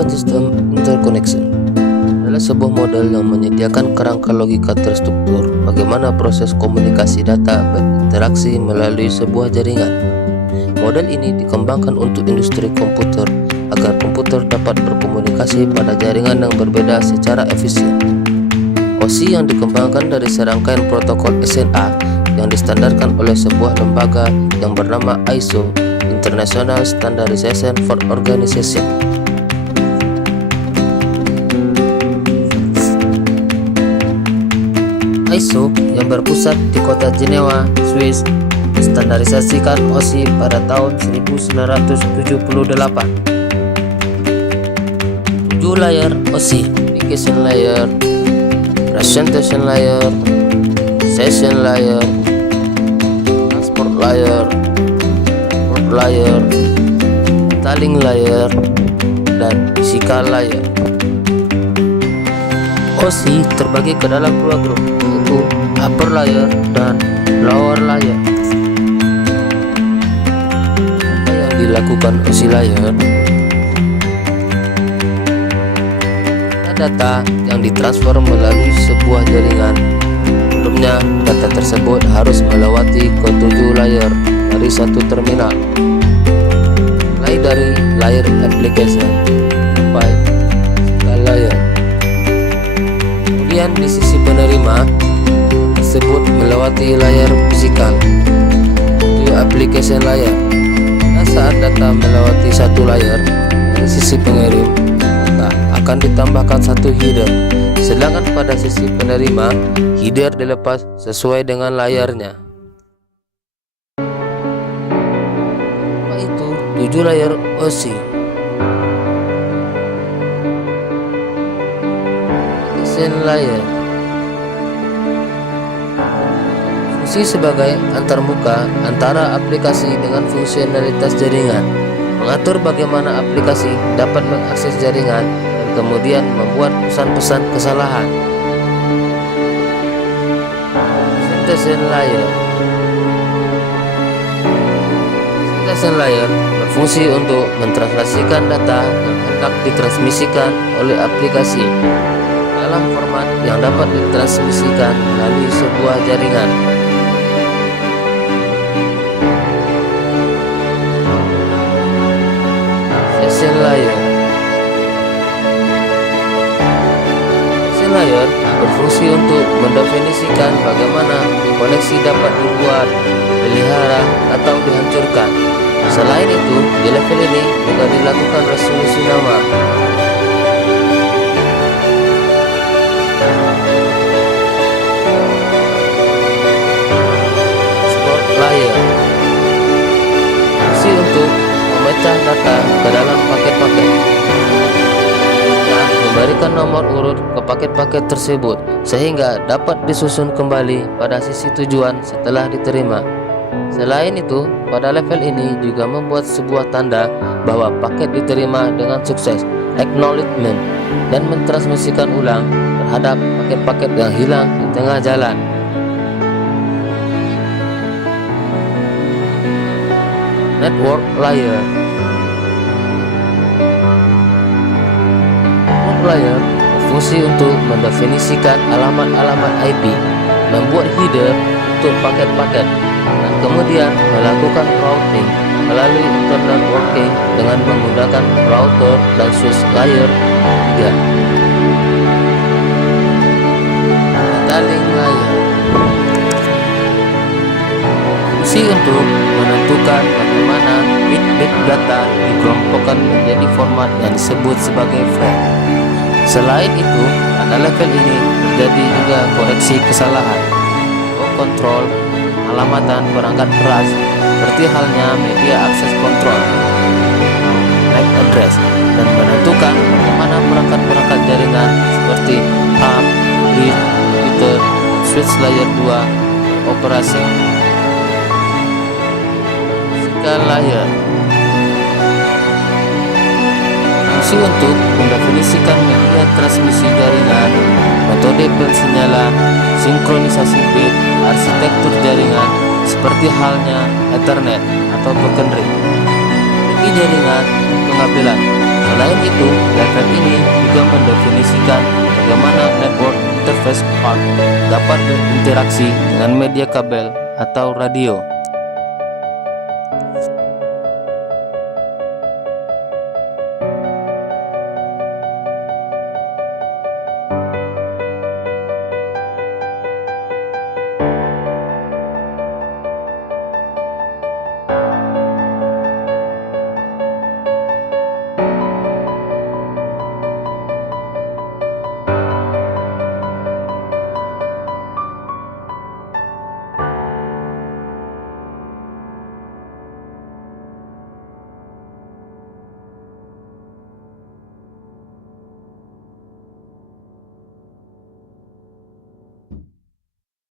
Open System Interconnection adalah sebuah model yang menyediakan kerangka logika terstruktur bagaimana proses komunikasi data berinteraksi melalui sebuah jaringan. Model ini dikembangkan untuk industri komputer agar komputer dapat berkomunikasi pada jaringan yang berbeda secara efisien. OSI yang dikembangkan dari serangkaian protokol SNA yang distandarkan oleh sebuah lembaga yang bernama ISO International Standardization for Organization. ISO yang berpusat di kota Jenewa, Swiss, menstandarisasikan OSI pada tahun 1978. 7 layer OSI: application layer, presentation layer, session layer, transport layer, port layer, tiling layer, dan physical layer. OSI terbagi ke dalam dua grup, yaitu upper layer dan lower layer. Apa yang dilakukan OSI layer? Data yang ditransfer melalui sebuah jaringan. Sebelumnya, data tersebut harus melewati ke-7 layer dari satu terminal, mulai dari layer application sampai physical layer. Kemudian di sisi penerima tersebut melewati layer physical, yaitu application layer. Dan saat data melewati satu layer dari sisi pengirim, akan ditambahkan satu header, sedangkan pada sisi penerima header dilepas sesuai dengan layarnya. Itu 7 layer OSI. Application layer fungsi sebagai antarmuka antara aplikasi dengan fungsionalitas jaringan, mengatur bagaimana aplikasi dapat mengakses jaringan, kemudian membuat pesan-pesan kesalahan. Presentation layer. Presentation layer berfungsi untuk mentranslasikan data yang hendak ditransmisikan oleh aplikasi dalam format yang dapat ditransmisikan melalui sebuah jaringan. Session layer. Layer berfungsi untuk mendefinisikan bagaimana koneksi dapat dibuat, dipelihara, atau dihancurkan. Selain itu, di level ini juga dilakukan resolusi nama. Transport layer berfungsi untuk memecah data ke dalam paket-paket, memberikan nomor urut ke paket-paket tersebut sehingga dapat disusun kembali pada sisi tujuan setelah diterima. Selain itu, pada level ini juga membuat sebuah tanda bahwa paket diterima dengan sukses, acknowledgement, dan mentransmisikan ulang terhadap paket-paket yang hilang di tengah jalan. Network layer. Layer berfungsi untuk mendefinisikan alamat-alamat IP, membuat header untuk paket-paket, dan kemudian melakukan routing melalui internal networking dengan menggunakan router dan switch layer 3. Tiling layer berfungsi untuk menentukan bagaimana bit-bit data dikelompokkan menjadi format yang disebut sebagai frame. Selain itu, pada level ini terjadi juga koreksi kesalahan, kontrol, alamatan perangkat keras, seperti halnya media akses kontrol, MAC address, dan menentukan bagaimana perangkat-perangkat jaringan seperti hub, bridge, router, switch layer 2 operasi. Physical layer fungsi untuk mendefinisikan media transmisi jaringan, metode pensinyalan, sinkronisasi bit, arsitektur jaringan, seperti halnya Ethernet atau token ring, teknologi jaringan, pengambilan. Selain itu, level ini juga mendefinisikan bagaimana network interface part dapat berinteraksi dengan media kabel atau radio.